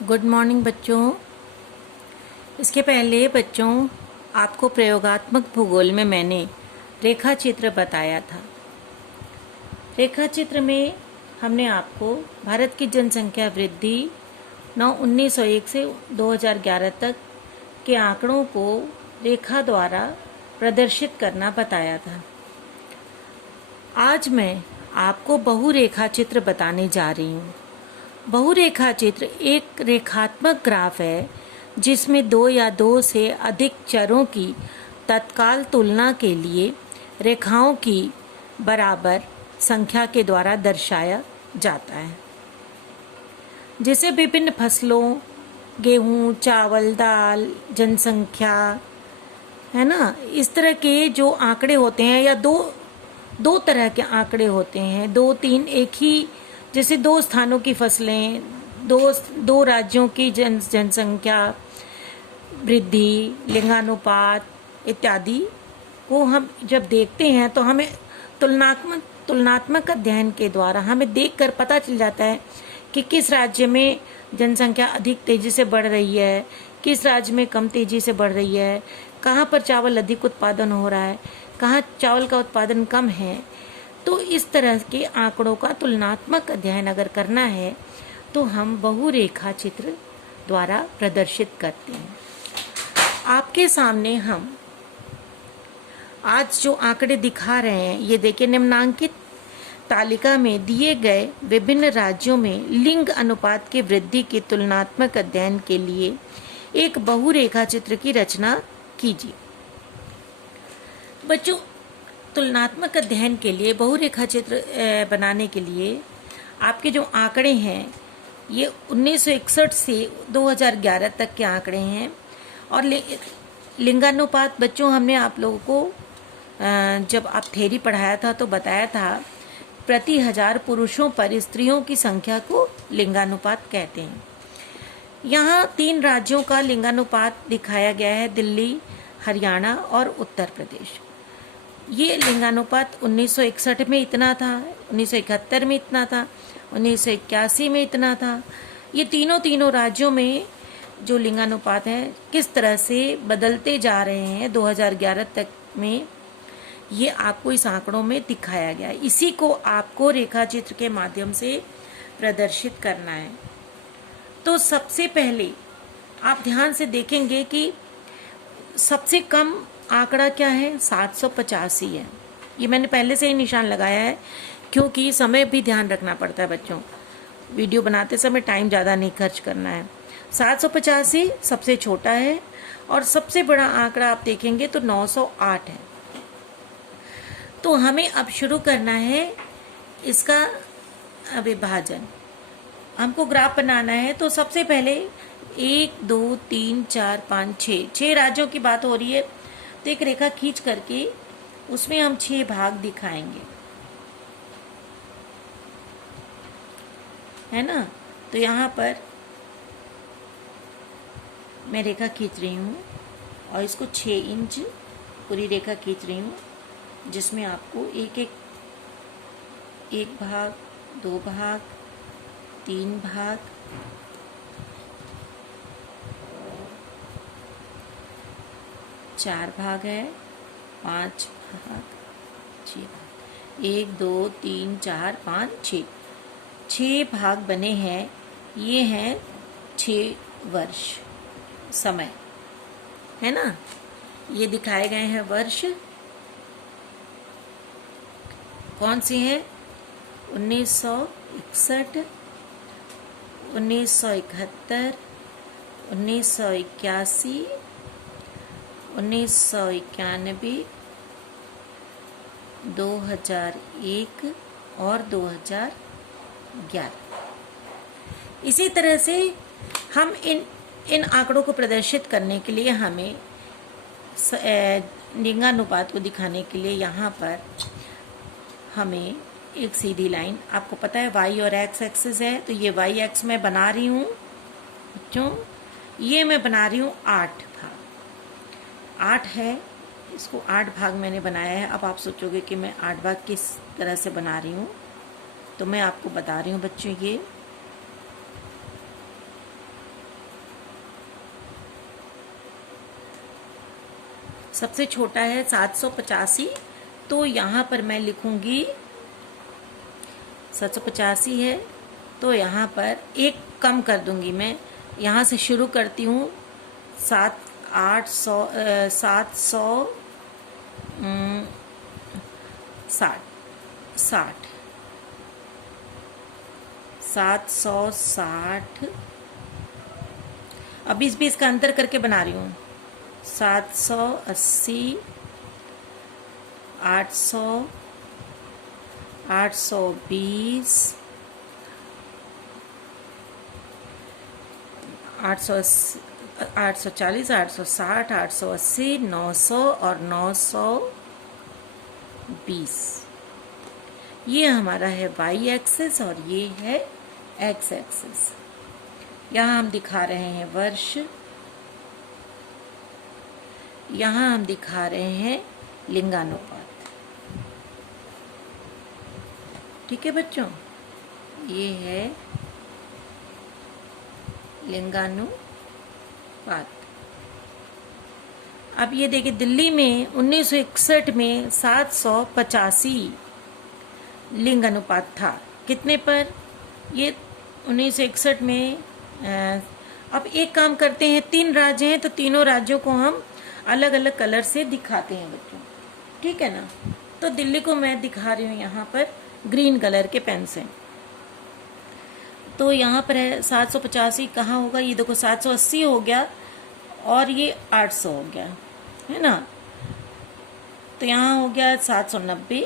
Good morning बच्चों। इसके पहले बच्चों आपको प्रयोगात्मक भूगोल में मैंने रेखा चित्र बताया था। रेखा चित्र में हमने आपको भारत की जनसंख्या वृद्धि 1901 से 2011 तक के आंकड़ों को रेखा द्वारा प्रदर्शित करना बताया था। आज मैं आपको बहुरेखा चित्र बताने जा रही हूँ। बहुरेखा चित्र एक रेखात्मक ग्राफ है जिसमें दो या दो से अधिक चरों की तत्काल तुलना के लिए रेखाओं की बराबर संख्या के द्वारा दर्शाया जाता है, जिसे विभिन्न फसलों, गेहूं, चावल, दाल, जनसंख्या, है ना, इस तरह के जो आंकड़े होते हैं या दो तरह के आंकड़े होते हैं, दो तीन एक ही, जैसे दो स्थानों की फसलें, दो राज्यों की जनसंख्या वृद्धि, लिंगानुपात इत्यादि को हम जब देखते हैं तो हमें तुलनात्मक अध्ययन के द्वारा हमें देखकर पता चल जाता है कि किस राज्य में जनसंख्या अधिक तेजी से बढ़ रही है, किस राज्य में कम तेजी से बढ़ रही है, कहाँ पर चावल अधिक उत्पादन हो रहा है, कहाँ चावल का उत्पादन कम है। तो इस तरह के आंकड़ों का तुलनात्मक अध्ययन अगर करना है तो हम बहुरेखा चित्र द्वारा प्रदर्शित करते हैं। आपके सामने हम आज जो आंकड़े दिखा रहे हैं, ये देखिए, निम्नांकित तालिका में दिए गए विभिन्न राज्यों में लिंग अनुपात की वृद्धि के तुलनात्मक अध्ययन के लिए एक बहुरेखा चित्र की रचना कीजिए। बच्चों, तुलनात्मक अध्ययन के लिए बहुरेखा चित्र बनाने के लिए आपके जो आंकड़े हैं ये 1961 से 2011 तक के आंकड़े हैं। और लिंगानुपात बच्चों, हमने आप लोगों को जब आप थ्योरी पढ़ाया था तो बताया था प्रति 1000 पुरुषों पर स्त्रियों की संख्या को लिंगानुपात कहते हैं। यहाँ 3 राज्यों का लिंगानुपात दिखाया गया है, दिल्ली, हरियाणा और उत्तर प्रदेश। ये लिंगानुपात 1961 में इतना था, 1971 में इतना था, 1981 में इतना था। ये तीनों राज्यों में जो लिंगानुपात है किस तरह से बदलते जा रहे हैं 2011 तक में, ये आपको इस आंकड़ों में दिखाया गया है। इसी को आपको रेखा चित्र के माध्यम से प्रदर्शित करना है। तो सबसे पहले आप ध्यान से देखेंगे कि सबसे कम आंकड़ा क्या है, 785 है। ये मैंने पहले से ही निशान लगाया है क्योंकि समय भी ध्यान रखना पड़ता है बच्चों, वीडियो बनाते समय टाइम ज़्यादा नहीं खर्च करना है। 785 सबसे छोटा है और सबसे बड़ा आंकड़ा आप देखेंगे तो 908 है। तो हमें अब शुरू करना है इसका विभाजन। हमको ग्राफ बनाना है तो सबसे पहले 1 2 3 4 5 6 राज्यों की बात हो रही है, तो एक रेखा खींच करके उसमें हम 6 भाग दिखाएंगे, है ना। तो यहाँ पर मैं रेखा खींच रही हूँ और इसको 6 इंच पूरी रेखा खींच रही हूँ, जिसमें आपको एक भाग, 2 भाग, 3 भाग, 4 भाग है, 5 भाग, 6 भाग, 1 2 3 4 5 6 भाग बने हैं। ये हैं 6 वर्ष समय, है ना। ये दिखाए गए हैं वर्ष, कौन से हैं, 1961, 1971, 1981, 1991, 2001 और 2011। इसी तरह से हम इन आंकड़ों को प्रदर्शित करने के लिए हमें लिंगानुपात को दिखाने के लिए यहाँ पर हमें एक सीधी लाइन, आपको पता है वाई और एक्स एक्सिस है, तो ये वाई एक्स मैं बना रही हूँ बच्चों, ये मैं बना रही हूँ 8 भाग, 8 है, इसको 8 भाग मैंने बनाया है। अब आप सोचोगे कि मैं 8 भाग किस तरह से बना रही हूँ, तो मैं आपको बता रही हूँ बच्चों। सबसे छोटा है 785, तो यहाँ पर मैं लिखूंगी 785 है, तो यहाँ पर एक कम कर दूंगी मैं, यहाँ से शुरू करती हूँ 760, अब 20-20 का अंतर करके बना रही हूँ। 780, 800, 820, 840, 860, 880, 900 और 920। ये हमारा है वाई एक्सिस और ये है एक्स एक्सिस। यहाँ हम दिखा रहे हैं वर्ष, यहाँ हम दिखा रहे हैं लिंगानुपात। ठीक है बच्चों, ये है लिंगानुपात। अब ये देखिए, दिल्ली में 1961 में 785 लिंग अनुपात था। कितने पर? ये 1961 में। अब एक काम करते हैं, 3 राज्य हैं तो तीनों राज्यों को हम अलग अलग कलर से दिखाते हैं बच्चों, ठीक है ना। तो दिल्ली को मैं दिखा रही हूँ यहाँ पर ग्रीन कलर के पेन से। तो यहाँ पर है 785, कहाँ होगा? ये देखो 780 हो गया और ये 800 हो गया, है ना। तो यहाँ हो गया 790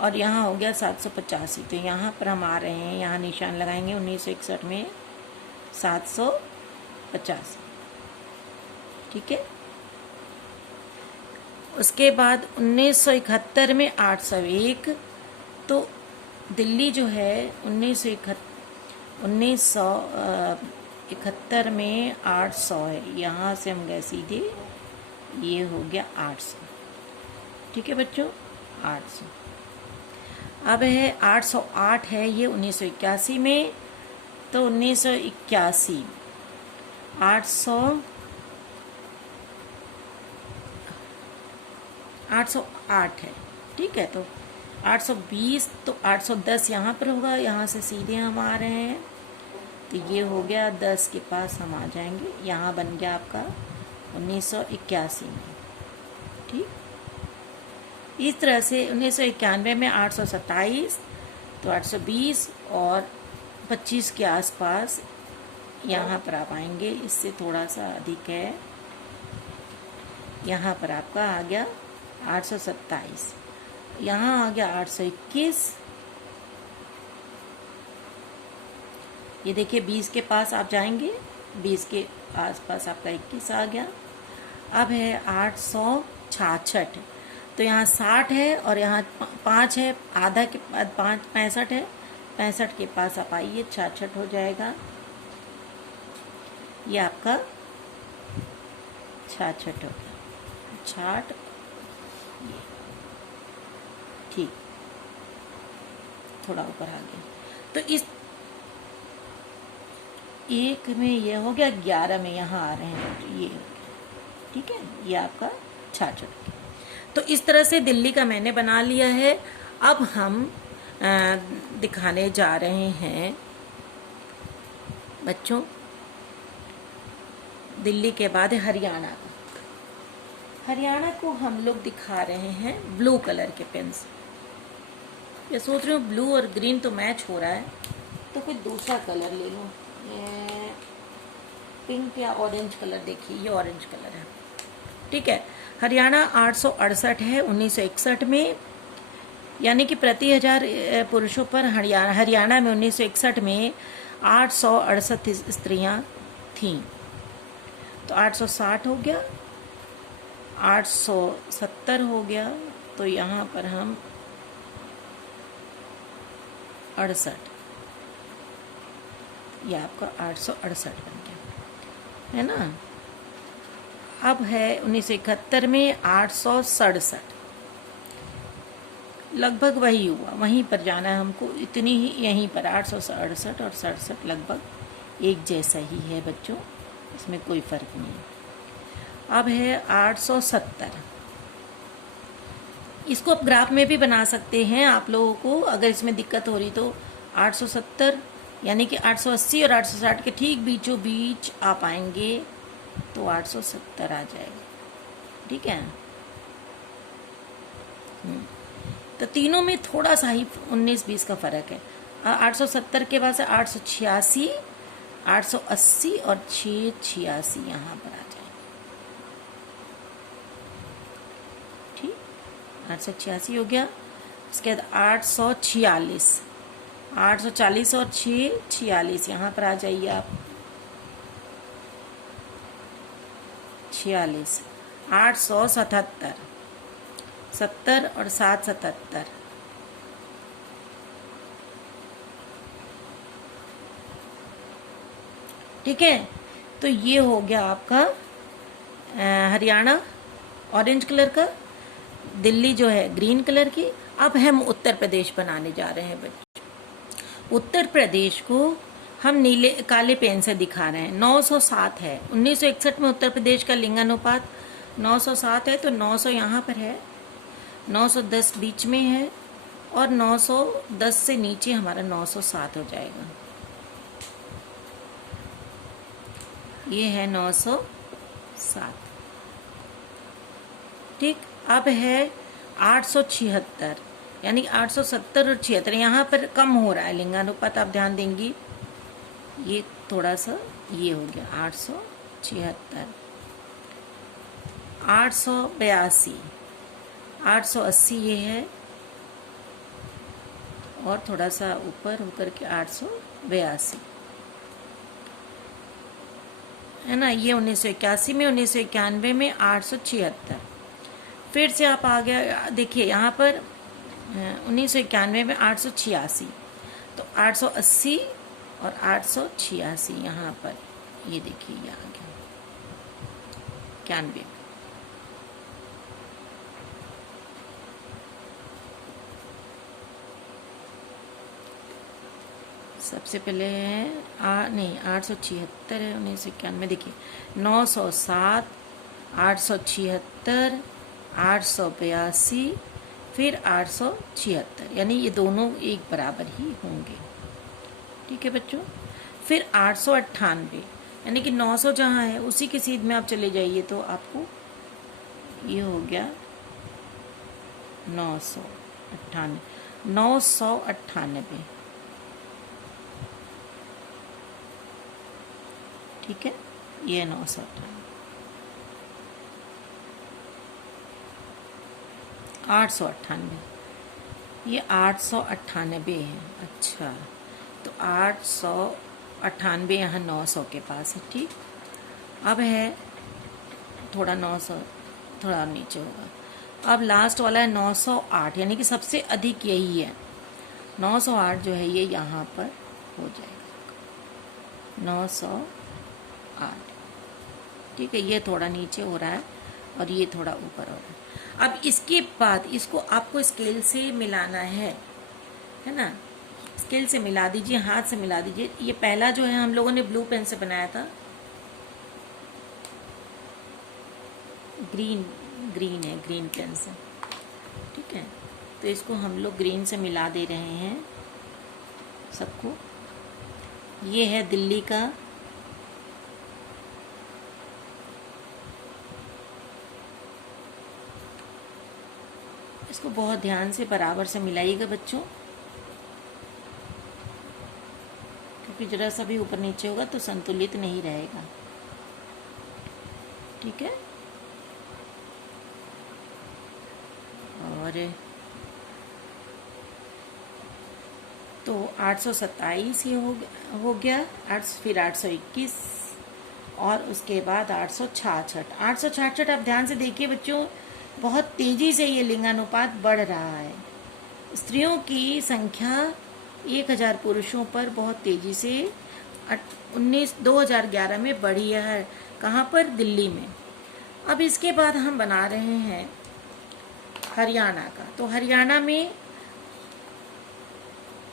और यहाँ हो गया 785। तो यहाँ पर हम आ रहे हैं, यहाँ निशान लगाएंगे 1961 में 785, ठीक है। उसके बाद 1971 में 801। तो दिल्ली जो है 1971 में 800 है, यहाँ से हम गए सीधे, ये हो गया 800, ठीक है बच्चों, 800। अब है 808 है, ये 1981 में। तो 1981 808 है, ठीक है। तो 820, तो 810 यहाँ पर होगा, यहाँ से सीधे हम आ रहे हैं, तो ये हो गया 10 के पास हम आ जाएंगे, यहाँ बन गया आपका 1981 में, ठीक। इस तरह से 1991 में 827, तो 820 और 25 के आसपास यहाँ पर आप आएंगे, इससे थोड़ा सा अधिक है, यहाँ पर आपका आ गया 827, यहाँ आ गया 821। ये देखिए 20 के पास आप जाएंगे, 20 के आसपास आपका 21 आ गया। अब है 866, तो यहाँ 60 है और यहाँ 5 है, आधा के बाद 5 65 है, 65 के पास आप आइए, 66 हो जाएगा, ये आपका 66 हो गया, 60, ठीक, थोड़ा ऊपर आ गया। तो इस एक में ये हो गया, 11 में यहाँ आ रहे हैं, तो ये हो गया, ठीक है, ये आपका 66। तो इस तरह से दिल्ली का मैंने बना लिया है। अब हम दिखाने जा रहे हैं बच्चों, दिल्ली के बाद हरियाणा का। हरियाणा को हम लोग दिखा रहे हैं ब्लू कलर के पेन से। मैं सोच रही हूँ ब्लू और ग्रीन तो मैच हो रहा है, तो कोई दूसरा कलर ले लूँ, पिंक या ऑरेंज कलर। देखिए ये ऑरेंज कलर है, ठीक है। हरियाणा 868 है 1961 में, यानी कि प्रति 1000 पुरुषों पर हरियाणा में 1961 में 868 स्त्रियां थीं। तो 860 हो गया, 870 हो गया, तो यहाँ पर हम 68, ये आपका 868 बन गया, है ना। अब है 1971 में 867, लगभग वही हुआ, वहीं पर जाना है हमको, इतनी ही, यहीं पर 868 और 67 लगभग एक जैसा ही है बच्चों, इसमें कोई फ़र्क नहीं है। अब है 870। इसको आप ग्राफ में भी बना सकते हैं आप लोगों को, अगर इसमें दिक्कत हो रही तो 870 यानी कि 880 और 860 के ठीक बीचों बीच आप आएंगे तो 870 आ जाएगा। ठीक है। तो तीनों में थोड़ा सा ही 19-20 का फर्क है। 870 के बाद से 886, 880 और 686 यहाँ पर आ जाएंगे। ठीक, 886 हो गया। इसके बाद 846, 840 और 646 यहाँ पर आ जाइए आप। 46, 877, 70 और 7 77, ठीक है। तो ये हो गया आपका हरियाणा ऑरेंज कलर का, दिल्ली जो है ग्रीन कलर की। अब हम उत्तर प्रदेश बनाने जा रहे हैं बच्चों। उत्तर प्रदेश को हम नीले काले पेन से दिखा रहे हैं। 907 है। 1961 में उत्तर प्रदेश का लिंगानुपात 907 है, तो 900 यहाँ पर है, 910 बीच में है और 910 से नीचे हमारा 907 हो जाएगा। ये है 907। ठीक। अब है 876 यानी 870 और 76 यहाँ पर कम हो रहा है लिंगानुपात, आप ध्यान देंगी। ये थोड़ा सा ये हो गया 876, 882, 880 ये है और थोड़ा सा ऊपर होकर के 882 है ना। ये 1981 में, 1991 में 876। फिर से आप आ गया, देखिए यहाँ पर 1991 में 886, तो 880 और 886 यहाँ पर, ये देखिए ये आ गया 91। सबसे पहले है नहीं 876 है 1991। देखिए 907, 876, 882 फिर 876, यानी ये दोनों एक बराबर ही होंगे। ठीक है बच्चों। फिर 898 यानी कि 900 जहाँ है उसी के सीध में आप चले जाइए तो आपको ये हो गया 998, 998। ठीक है, ये 998, 898, ये 898 है। अच्छा, तो 898 यहाँ 900 के पास है। ठीक। अब है थोड़ा 900 थोड़ा नीचे होगा। अब लास्ट वाला है 908 यानी कि सबसे अधिक यही है। 908 जो है ये यहाँ पर हो जाएगा 908। ठीक है, ये थोड़ा नीचे हो रहा है और ये थोड़ा ऊपर हो रहा है। अब इसके बाद इसको आपको स्केल से मिलाना है ना। स्केल से मिला दीजिए, हाथ से मिला दीजिए। ये पहला जो है हम लोगों ने ब्लू पेन से बनाया था, ग्रीन है, ग्रीन पेन से। ठीक है, तो इसको हम लोग ग्रीन से मिला दे रहे हैं सबको। ये है दिल्ली का, इसको बहुत ध्यान से बराबर से मिलाइएगा बच्चों, क्योंकि जरा सा भी ऊपर नीचे होगा तो संतुलित नहीं रहेगा। ठीक है, और तो 827 ये हो गया, फिर 821 और उसके बाद 866। 866 आप ध्यान से देखिए बच्चों, बहुत तेजी से ये लिंगानुपात बढ़ रहा है। स्त्रियों की संख्या 1000 पुरुषों पर बहुत तेजी से 2011 में बढ़ी है। कहाँ पर? दिल्ली में। अब इसके बाद हम बना रहे हैं हरियाणा का। तो हरियाणा में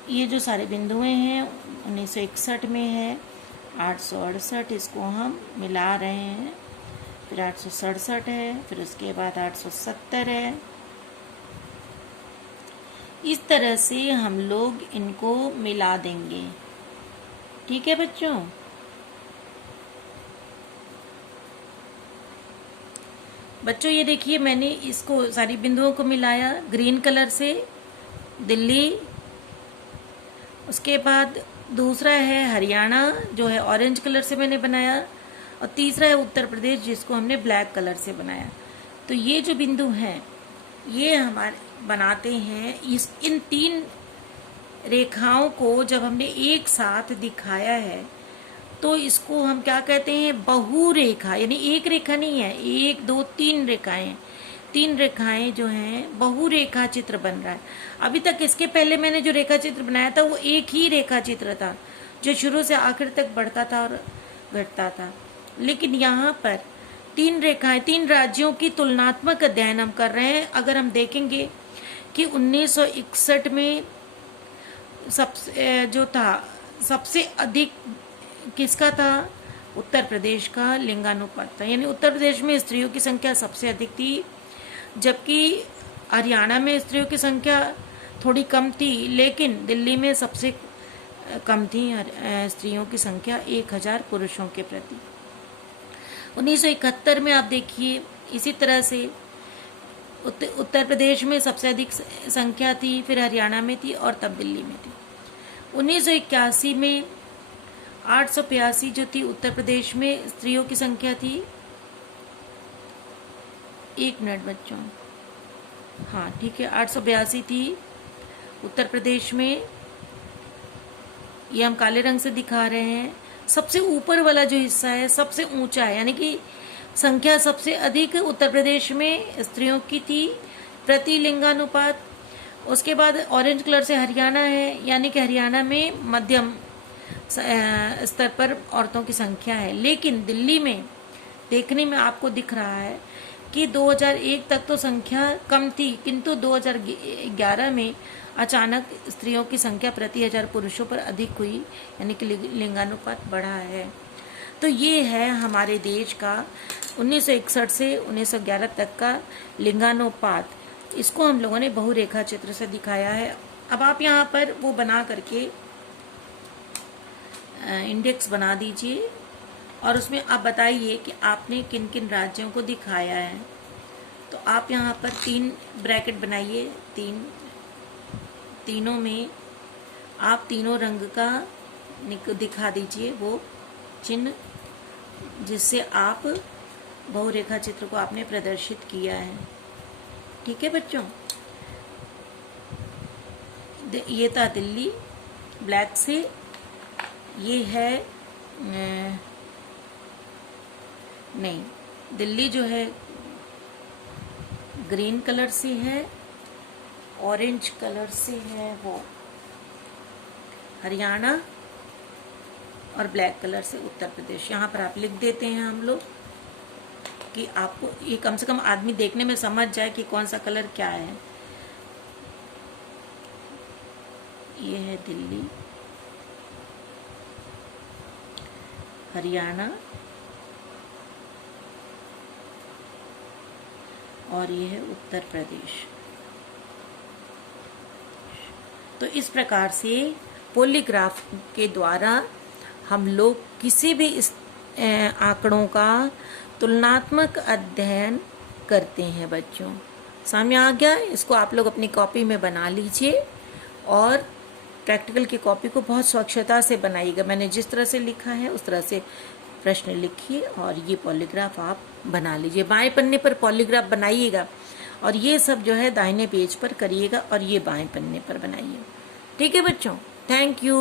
ये जो सारे बिंदुएं हैं 1961 में है 868, इसको हम मिला रहे हैं फिर 867 है, फिर उसके बाद 870 है। इस तरह से हम लोग इनको मिला देंगे। ठीक है बच्चों। बच्चों ये देखिए, मैंने इसको सारी बिंदुओं को मिलाया ग्रीन कलर से, दिल्ली। उसके बाद दूसरा है हरियाणा, जो है ऑरेंज कलर से मैंने बनाया, और तीसरा है उत्तर प्रदेश, जिसको हमने ब्लैक कलर से बनाया। तो ये जो बिंदु हैं, ये हमारे बनाते हैं इन 3 रेखाओं को जब हमने एक साथ दिखाया है तो इसको हम क्या कहते हैं, बहुरेखा। यानी एक रेखा नहीं है, 1 2 3 रेखाएं, 3 रेखाएं जो हैं बहुरेखा चित्र बन रहा है। अभी तक इसके पहले मैंने जो रेखा चित्र बनाया था वो एक ही रेखा चित्र था, जो शुरू से आखिर तक बढ़ता था और घटता था। लेकिन यहाँ पर 3 रेखाएं, 3 राज्यों की तुलनात्मक अध्ययन हम कर रहे हैं। अगर हम देखेंगे कि 1961 में सबसे अधिक किसका था, उत्तर प्रदेश का लिंगानुपात था। यानी उत्तर प्रदेश में स्त्रियों की संख्या सबसे अधिक थी, जबकि हरियाणा में स्त्रियों की संख्या थोड़ी कम थी, लेकिन दिल्ली में सबसे कम थी स्त्रियों की संख्या 1000 पुरुषों के प्रति। 1971 में आप देखिए इसी तरह से उत्तर प्रदेश में सबसे अधिक संख्या थी, फिर हरियाणा में थी और तब दिल्ली में थी। 1981 में 882 जो थी उत्तर प्रदेश में स्त्रियों की संख्या थी। 1 मिनट बच्चों, हाँ ठीक है, 882 थी उत्तर प्रदेश में। ये हम काले रंग से दिखा रहे हैं। सबसे ऊपर वाला जो हिस्सा है सबसे ऊंचा है, यानी कि संख्या सबसे अधिक उत्तर प्रदेश में स्त्रियों की थी प्रति लिंगानुपात। उसके बाद ऑरेंज कलर से हरियाणा है, यानी कि हरियाणा में मध्यम स्तर पर औरतों की संख्या है। लेकिन दिल्ली में देखने में आपको दिख रहा है कि 2001 तक तो संख्या कम थी, किंतु 2011 में अचानक स्त्रियों की संख्या प्रति 1000 पुरुषों पर अधिक हुई, यानी कि लिंगानुपात बढ़ा है। तो ये है हमारे देश का 1961 से 1911 तक का लिंगानुपात। इसको हम लोगों ने बहुरेखा चित्र से दिखाया है। अब आप यहाँ पर वो बना करके इंडेक्स बना दीजिए और उसमें आप बताइए कि आपने किन किन राज्यों को दिखाया है। तो आप यहाँ पर 3 ब्रैकेट बनाइए, तीनों में आप तीनों रंग का दिखा दीजिए वो चिन्ह, जिससे आप बहुरेखा चित्र को आपने प्रदर्शित किया है। ठीक है बच्चों, ये था दिल्ली ब्लैक से, ये है नहीं, दिल्ली जो है ग्रीन कलर से है, ऑरेंज कलर से है वो हरियाणा, और ब्लैक कलर से उत्तर प्रदेश। यहाँ पर आप लिख देते हैं हम लोग कि आपको ये कम से कम आदमी देखने में समझ जाए कि कौन सा कलर क्या है। ये है दिल्ली, हरियाणा, और ये है उत्तर प्रदेश। तो इस प्रकार से पॉलीग्राफ के द्वारा हम लोग किसी भी इस आंकड़ों का तुलनात्मक अध्ययन करते हैं। बच्चों समझ आ गया? इसको आप लोग अपनी कॉपी में बना लीजिए और प्रैक्टिकल की कॉपी को बहुत स्वच्छता से बनाइएगा। मैंने जिस तरह से लिखा है उस तरह से प्रश्न लिखिए और ये पॉलीग्राफ आप बना लीजिए। बाएं पन्ने पर पॉलीग्राफ बनाइएगा और ये सब जो है दाहिने पेज पर करिएगा और ये बाएं पन्ने पर बनाइए। ठीक है बच्चों, थैंक यू।